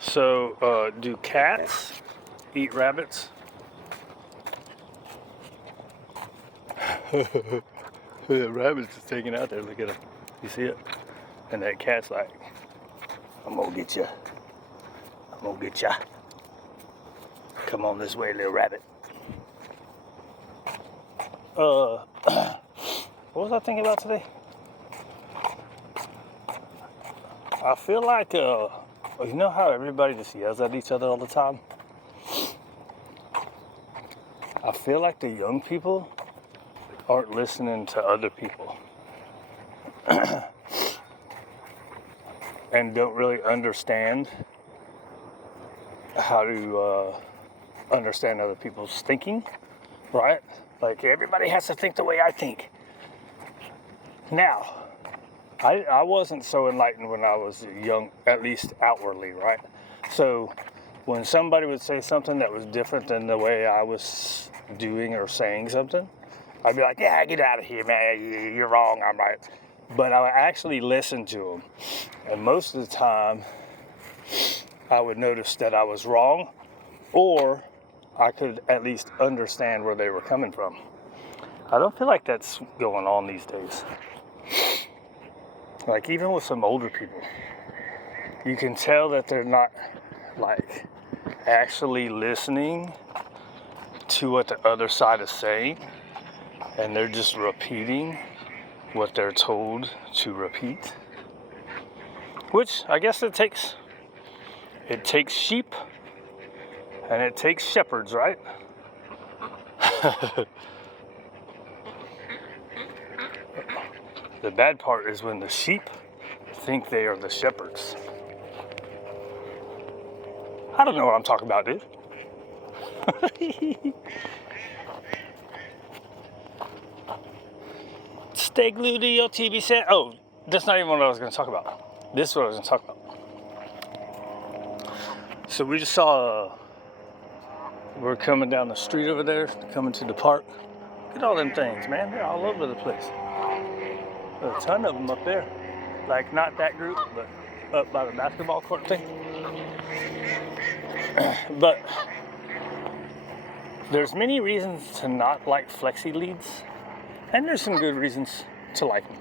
So, do cats eat rabbits? The rabbit's just taken out there. Look at him. You see it? And that cat's like, I'm gonna get you. I'm gonna get ya. Come on this way, little rabbit. What was I thinking about today? I feel like, you know how everybody just yells at each other all the time? I feel like the young people aren't listening to other people and don't really understand how to understand other people's thinking, right? Like, everybody has to think the way I think. Now, I wasn't so enlightened when I was young, at least outwardly, right? So when somebody would say something that was different than the way I was doing or saying something, I'd be like, yeah, get out of here, man. You're wrong, I'm right. But I would actually listen to them. And most of the time, I would notice that I was wrong, or I could at least understand where they were coming from. I don't feel like that's going on these days. Like, even with some older people, you can tell that they're not, like, actually listening to what the other side is saying, and they're just repeating what they're told to repeat. Which, I guess it takes sheep, and it takes shepherds, right? The bad part is when the sheep think they are the shepherds. I don't know what I'm talking about, dude. Stay glued to your TV set. Oh, that's not even what I was going to talk about. This is what I was going to talk about. So we just saw, we're coming down the street over there, coming to the park. Look at all them things, man. They're all over the place. There's a ton of them up there. Like, not that group, but up by the basketball court thing. But there's many reasons to not like flexi leads, and there's some good reasons to like them.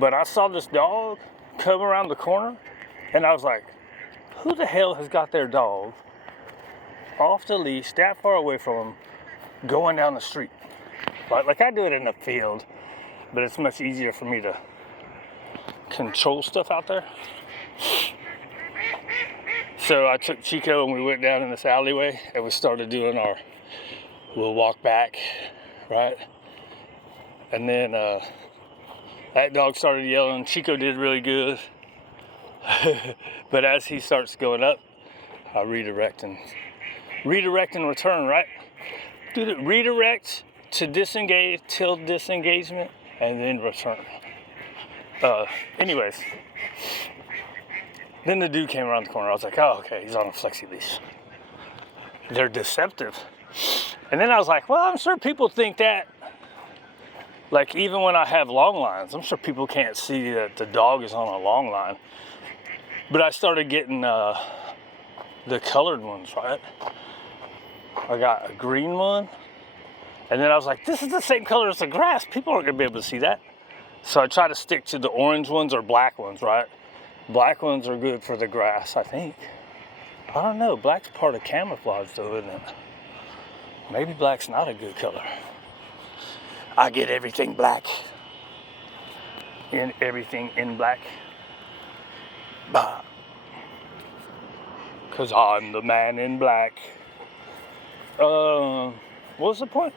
But I saw this dog come around the corner, and I was like, who the hell has got their dog off the leash that far away from them going down the street? Like I do it in the field, but it's much easier for me to control stuff out there. So I took Chico and we went down in this alleyway and we started doing we'll walk back, right? And then that dog started yelling. Chico did really good. But as he starts going up, I redirect and return, right? Do the redirect to disengage, till disengagement, and then return. Anyways, then the dude came around the corner. I was like, oh, okay, he's on a flexi leash. They're deceptive. And then I was like, well, I'm sure people think that. Like, even when I have long lines, I'm sure people can't see that the dog is on a long line. But I started getting the colored ones, right? I got a green one. And then I was like, this is the same color as the grass. People aren't going to be able to see that. So I try to stick to the orange ones or black ones, right? Black ones are good for the grass, I think. I don't know. Black's part of camouflage, though, isn't it? Maybe black's not a good color. I get everything black. Everything in black. Bah. 'Cause I'm the man in black. What was the point?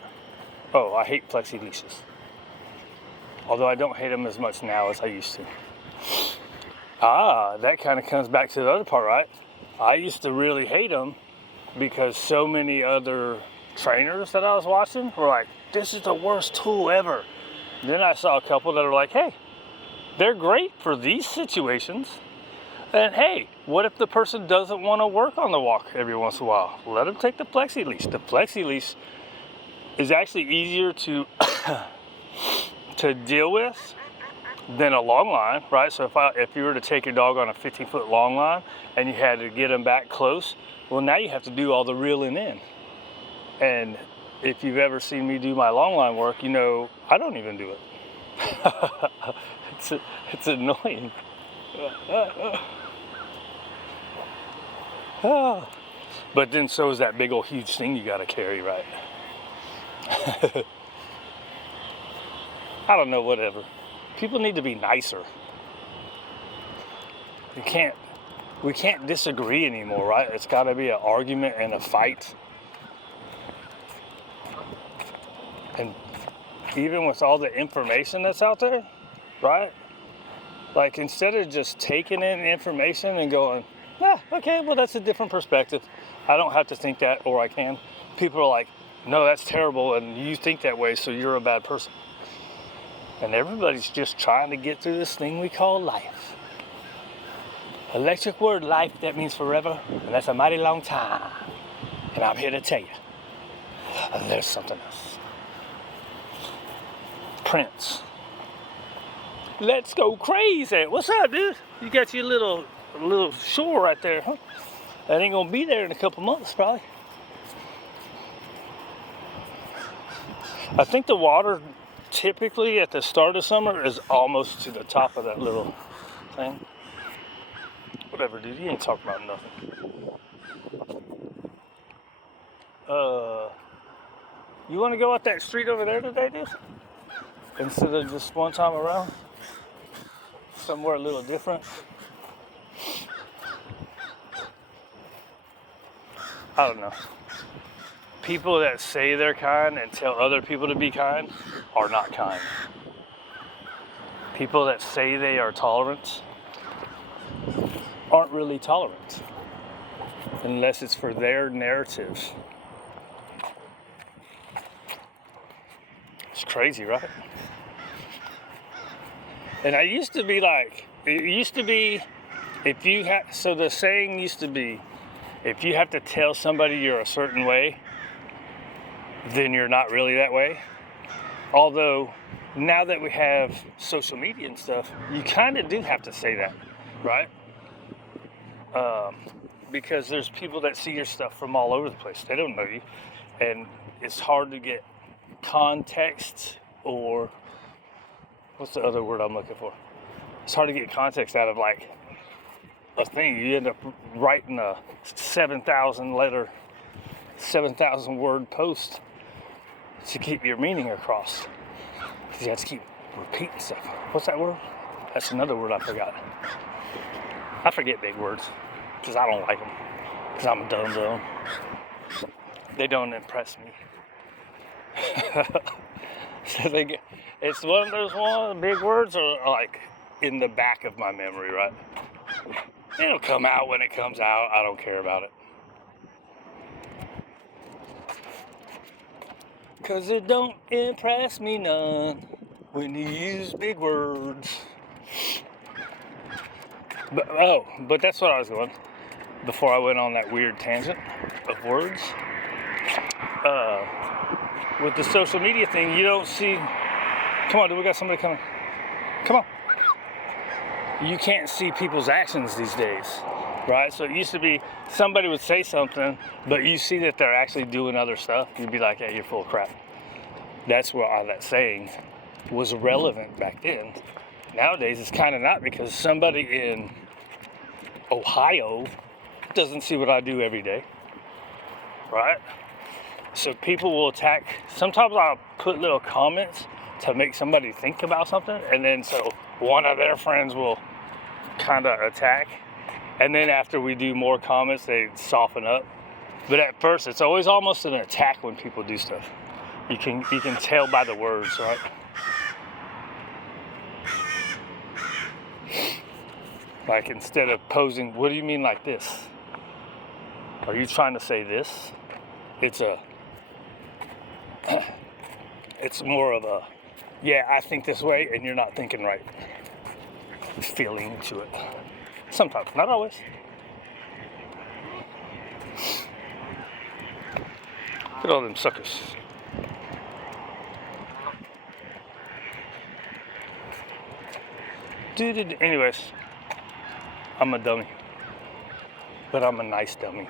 Oh, I hate flexi leashes. Although I don't hate them as much now as I used to. That kind of comes back to the other part, right? I used to really hate them because so many other trainers that I was watching were like, this is the worst tool ever. And then I saw a couple that are like, hey, they're great for these situations. And hey, what if the person doesn't want to work on the walk every once in a while? Let them take the flexi leash. The flexi leash is actually easier to deal with than a long line, right? So if you were to take your dog on a 15-foot long line and you had to get them back close, well, now you have to do all the reeling in. And if you've ever seen me do my long line work, you know I don't even do it. It's annoying. But then so is that big old huge thing you got to carry, right? I don't know, whatever. People need to be nicer. We can't disagree anymore, right? It's got to be an argument and a fight. And even with all the information that's out there, right? Like, instead of just taking in information and going, okay, well, that's a different perspective. I don't have to think that, or I can. People are like, no, that's terrible, and you think that way, so you're a bad person. And everybody's just trying to get through this thing we call life. Electric word, life, that means forever, and that's a mighty long time. And I'm here to tell you, there's something else. Prince. Let's go crazy. What's up, dude? You got your little shore right there, huh? That ain't gonna be there in a couple months, probably. I think the water typically at the start of summer is almost to the top of that little thing. Whatever, dude, you ain't talking about nothing. You wanna go up that street over there today, dude? Instead of just one time around? Somewhere a little different? I don't know. People that say they're kind and tell other people to be kind are not kind. People that say they are tolerant aren't really tolerant unless it's for their narrative. It's crazy, right? And I used to be like, so the saying used to be, if you have to tell somebody you're a certain way, then you're not really that way. Although, now that we have social media and stuff, you kind of do have to say that, right? Because there's people that see your stuff from all over the place. They don't know you. And it's hard to get context, or what's the other word I'm looking for? It's hard to get context out of like a thing. You end up writing a 7,000 word post to keep your meaning across. Because you have to keep repeating stuff. What's that word? That's another word I forgot. I forget big words because I don't like them. Because I'm a dumb. They don't impress me. So it's one of those big words are like in the back of my memory, right? It'll come out when it comes out. I don't care about it. Cause it don't impress me none when you use big words. But that's what I was going before I went on that weird tangent of words. With the social media thing, you don't see. Come on, dude, we got somebody coming. Come on. You can't see people's actions these days, right? So it used to be somebody would say something, but you see that they're actually doing other stuff. You'd be like, hey, you're full of crap. That's why that saying was relevant back then. Nowadays, it's kind of not, because somebody in Ohio doesn't see what I do every day, right? So people will attack. Sometimes I'll put little comments to make somebody think about something, and then so one of their friends will kind of attack, and then after we do more comments, they soften up. But at first, it's always almost an attack when people do stuff. You can tell by the words, right? Like, instead of posing, what do you mean like this? Are you trying to say this? It's more of a, yeah, I think this way, and you're not thinking right. Feeling to it. Sometimes, not always. Look at all them suckers. Anyways, I'm a dummy. But I'm a nice dummy.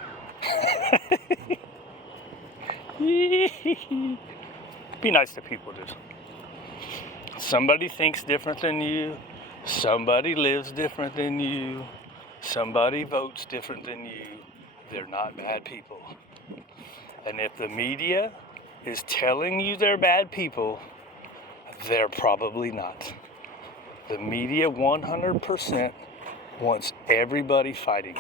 Be nice to people, dude. Somebody thinks different than you. Somebody lives different than you. Somebody votes different than you. They're not bad people. And if the media is telling you they're bad people, they're probably not. The media 100% wants everybody fighting.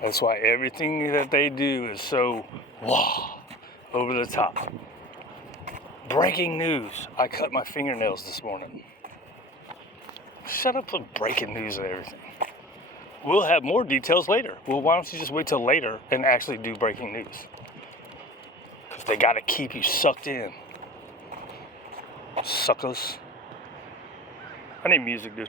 That's why everything that they do is so, wow, over the top. Breaking news. I cut my fingernails this morning. Shut up with breaking news and everything. We'll have more details later. Well, why don't you just wait till later and actually do breaking news? Because they got to keep you sucked in. Suckers. I need music, dude.